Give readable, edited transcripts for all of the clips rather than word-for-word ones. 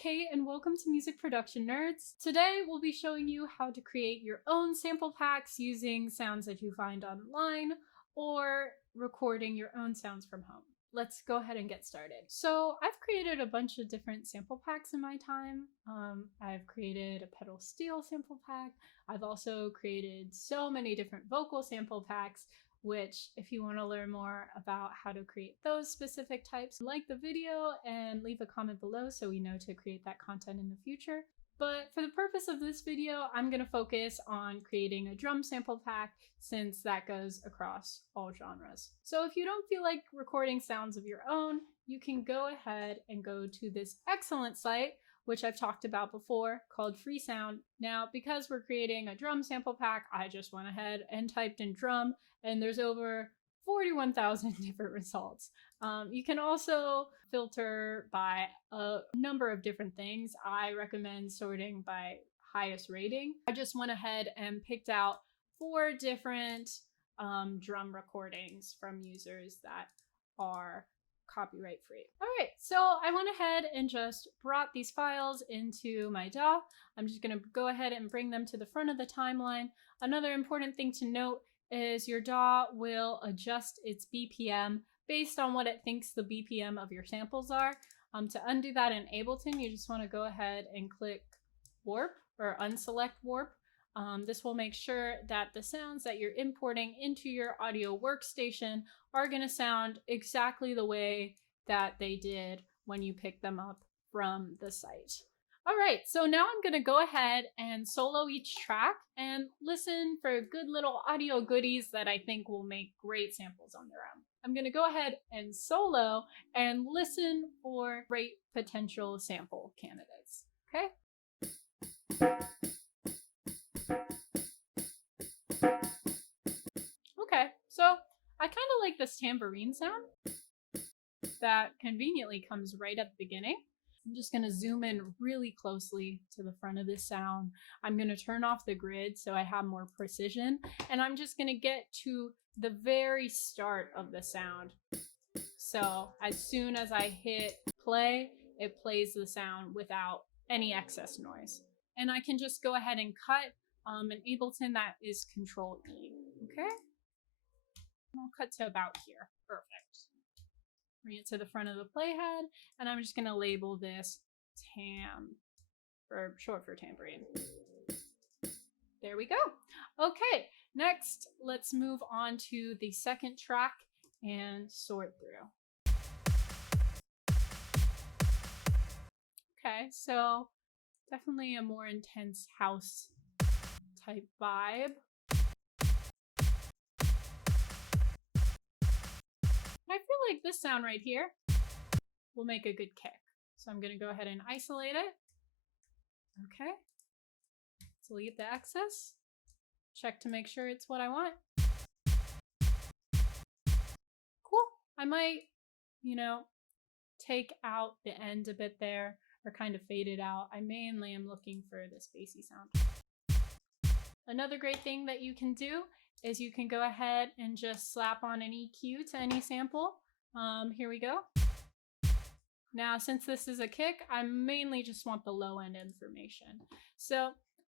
Kate and welcome to Music Production Nerds. Today we'll be showing you how to create your own sample packs using sounds that you find online or recording your own sounds from home. Let's go ahead and get started. So I've created a bunch of different sample packs in my time. I've created a pedal steel sample pack. I've also created so many different vocal sample packs, which if you want to learn more about how to create those specific types, like the video and leave a comment below so we know to create that content in the future. But for the purpose of this video, I'm going to focus on creating a drum sample pack since that goes across all genres. So if you don't feel like recording sounds of your own, you can go ahead and go to this excellent site, which I've talked about before, called Freesound. Now, because we're creating a drum sample pack, I just went ahead and typed in drum, and there's over 41,000 different results. You can also filter by a number of different things. I recommend sorting by highest rating. I just went ahead and picked out 4 different drum recordings from users that are copyright free. All right, so I went ahead and just brought these files into my DAW. I'm just gonna go ahead and bring them to the front of the timeline. Another important thing to note is your DAW will adjust its BPM based on what it thinks the BPM of your samples are. To undo that in Ableton, you just want to go ahead and click warp or unselect warp. This will make sure that the sounds that you're importing into your audio workstation are going to sound exactly the way that they did when you picked them up from the site. All right, so now I'm going to go ahead and solo each track and listen for good little audio goodies that I think will make great samples on their own. I'm going to go ahead and solo and listen for great potential sample candidates, okay? Okay, so I kind of like this tambourine sound that conveniently comes right at the beginning. I'm just going to zoom in really closely to the front of this sound. I'm going to turn off the grid so I have more precision, and I'm just going to get to the very start of the sound. So as soon as I hit play, it plays the sound without any excess noise. And I can just go ahead and cut. In Ableton, that is Control E, okay? I'll cut to about here, perfect. Bring it to the front of the playhead, and I'm just gonna label this Tam, for short for tambourine. There we go. Okay, next, let's move on to the second track and sort through. Okay, so definitely a more intense house type vibe. I feel like this sound right here will make a good kick. So I'm going to go ahead and isolate it. Okay. Delete the excess. Check to make sure it's what I want. Cool. I might, take out the end a bit there or kind of fade it out. I mainly am looking for this bassy sound. Another great thing that you can do is you can go ahead and just slap on an EQ to any sample. Here we go. Now, since this is a kick, I mainly just want the low end information. So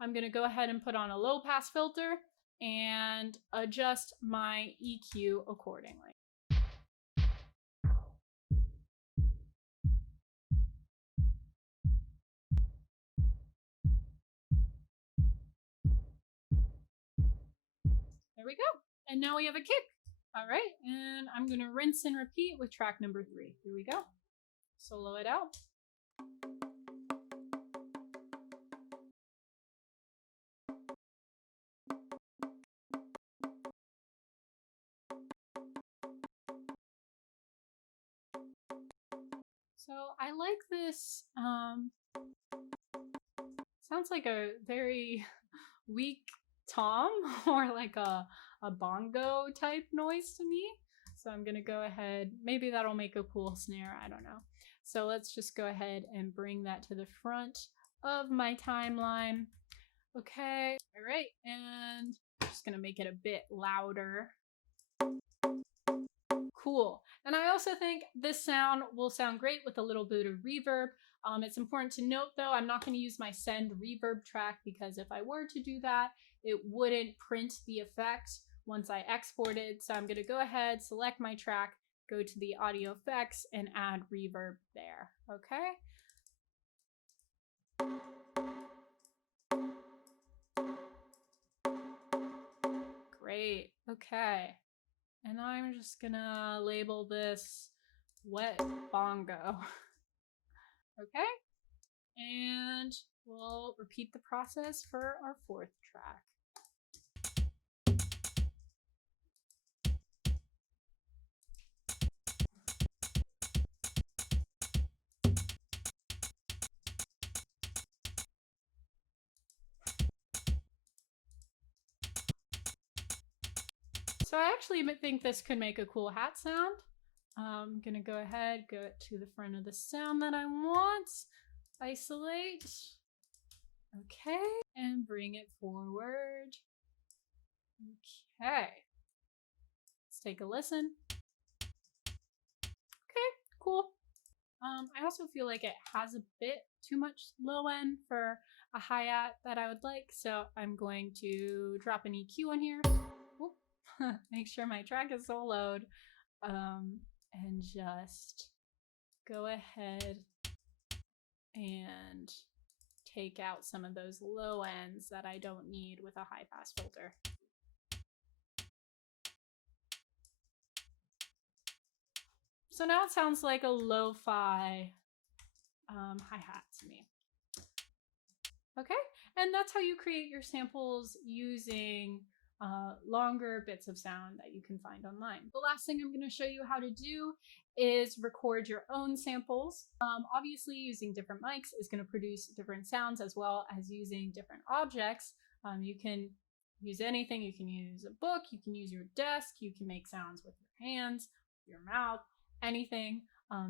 I'm going to go ahead and put on a low pass filter and adjust my EQ accordingly. There we go. And now we have a kick. All right, and I'm gonna rinse and repeat with track number 3. Here we go. Solo it out. So I like this, sounds like a very weak tom or like a bongo type noise to me. So I'm gonna go ahead, maybe that'll make a cool snare, I don't know. So let's just go ahead and bring that to the front of my timeline. Okay, all right, and I'm just gonna make it a bit louder. Cool. And I also think this sound will sound great with a little bit of reverb. It's important to note though, I'm not going to use my send reverb track because if I were to do that, it wouldn't print the effect once I exported. So I'm going to go ahead, select my track, go to the audio effects and add reverb there. Okay. Great. Okay. And I'm just gonna label this wet bongo. Okay. And we'll repeat the process for our fourth track. So I actually think this could make a cool hat sound. I'm gonna go ahead, go to the front of the sound that I want, isolate, okay, and bring it forward. Okay, let's take a listen. Okay, cool. I also feel like it has a bit too much low end for a hi-hat that I would like, so I'm going to drop an EQ on here. Make sure my track is soloed, and just go ahead and take out some of those low ends that I don't need with a high pass filter. So now it sounds like a lo-fi hi-hat to me. Okay, and that's how you create your samples using longer bits of sound that you can find online. The last thing I'm going to show you how to do is record your own samples. Obviously, using different mics is going to produce different sounds, as well as using different objects. You can use anything. You can use a book, you can use your desk, you can make sounds with your hands, your mouth, anything.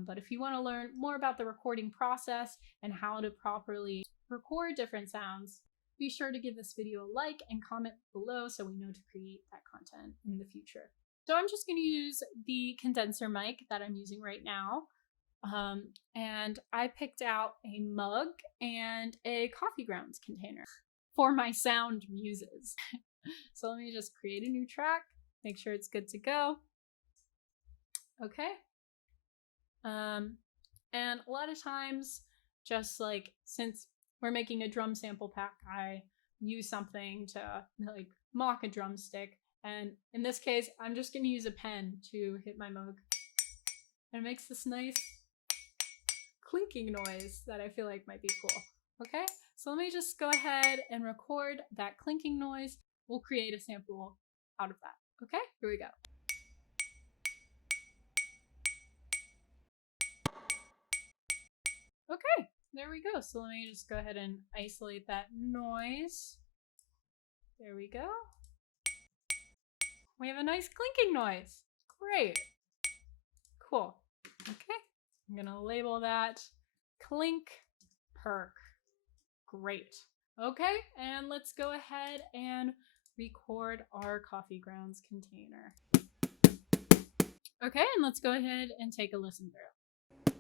But if you want to learn more about the recording process and how to properly record different sounds, be sure to give this video a like and comment below so we know to create that content in the future. So I'm just going to use the condenser mic that I'm using right now. And I picked out a mug and a coffee grounds container for my sound muses. So let me just create a new track, make sure it's good to go. Okay. And a lot of times, just like since we're making a drum sample pack, I use something to like mock a drumstick. And in this case, I'm just going to use a pen to hit my mug. And it makes this nice clinking noise that I feel like might be cool. Okay, so let me just go ahead and record that clinking noise. We'll create a sample out of that. Okay, here we go. Okay, there we go. So let me just go ahead and isolate that noise. There we go. We have a nice clinking noise. Great. Cool. Okay, I'm gonna label that clink perc. Great. Okay, and let's go ahead and record our coffee grounds container. Okay, and let's go ahead and take a listen through.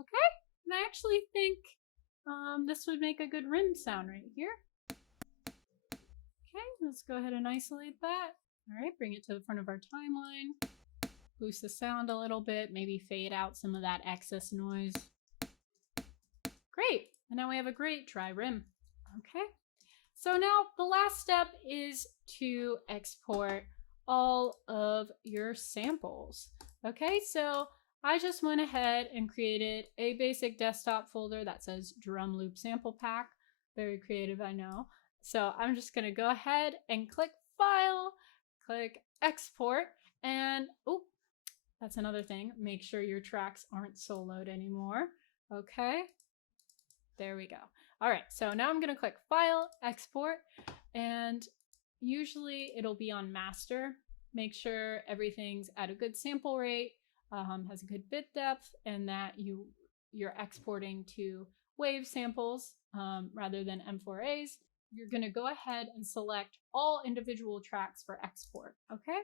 Okay, and I actually think this would make a good rim sound right here. Okay, let's go ahead and isolate that. All right, bring it to the front of our timeline. Boost the sound a little bit, maybe fade out some of that excess noise. Great, and now we have a great dry rim. Okay, so now the last step is to export all of your samples. Okay, so I just went ahead and created a basic desktop folder that says drum loop sample pack. Very creative, I know. So I'm just gonna go ahead and click File, click Export, and oh, that's another thing. Make sure your tracks aren't soloed anymore. Okay, there we go. All right, so now I'm gonna click File, Export, and usually it'll be on master. Make sure everything's at a good sample rate, has a good bit depth, and that you're exporting to wave samples rather than M4As. You're gonna go ahead and select all individual tracks for export, okay?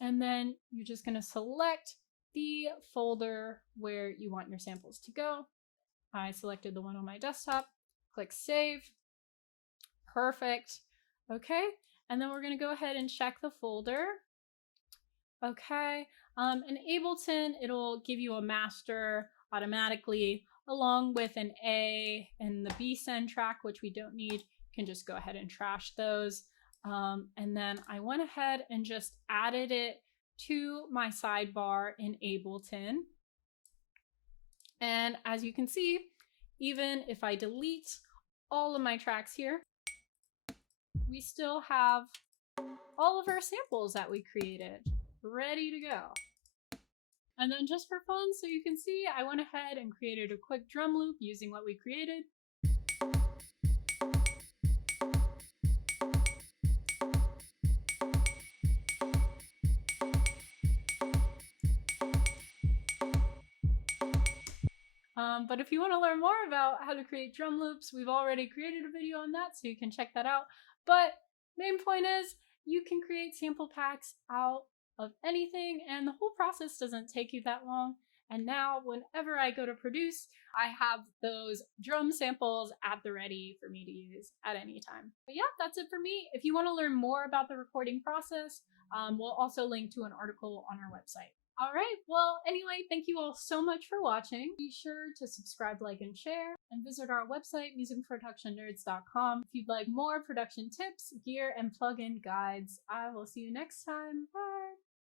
And then you're just going to select the folder where you want your samples to go. I selected the one on my desktop. Click save. Perfect. Okay. And then we're going to go ahead and check the folder. Okay. In Ableton, it'll give you a master automatically along with an A and the B send track, which we don't need. You can just go ahead and trash those. And then I went ahead and just added it to my sidebar in Ableton. And as you can see, even if I delete all of my tracks here, we still have all of our samples that we created ready to go. And then just for fun, so you can see, I went ahead and created a quick drum loop using what we created. But if you want to learn more about how to create drum loops, we've already created a video on that, so you can check that out. But main point is, you can create sample packs out of anything, and the whole process doesn't take you that long. And now, whenever I go to produce, I have those drum samples at the ready for me to use at any time. But yeah, that's it for me. If you want to learn more about the recording process, we'll also link to an article on our website. All right, well, anyway, thank you all so much for watching. Be sure to subscribe, like, and share, and visit our website, musicproductionnerds.com, if you'd like more production tips, gear, and plugin guides. I will see you next time. Bye!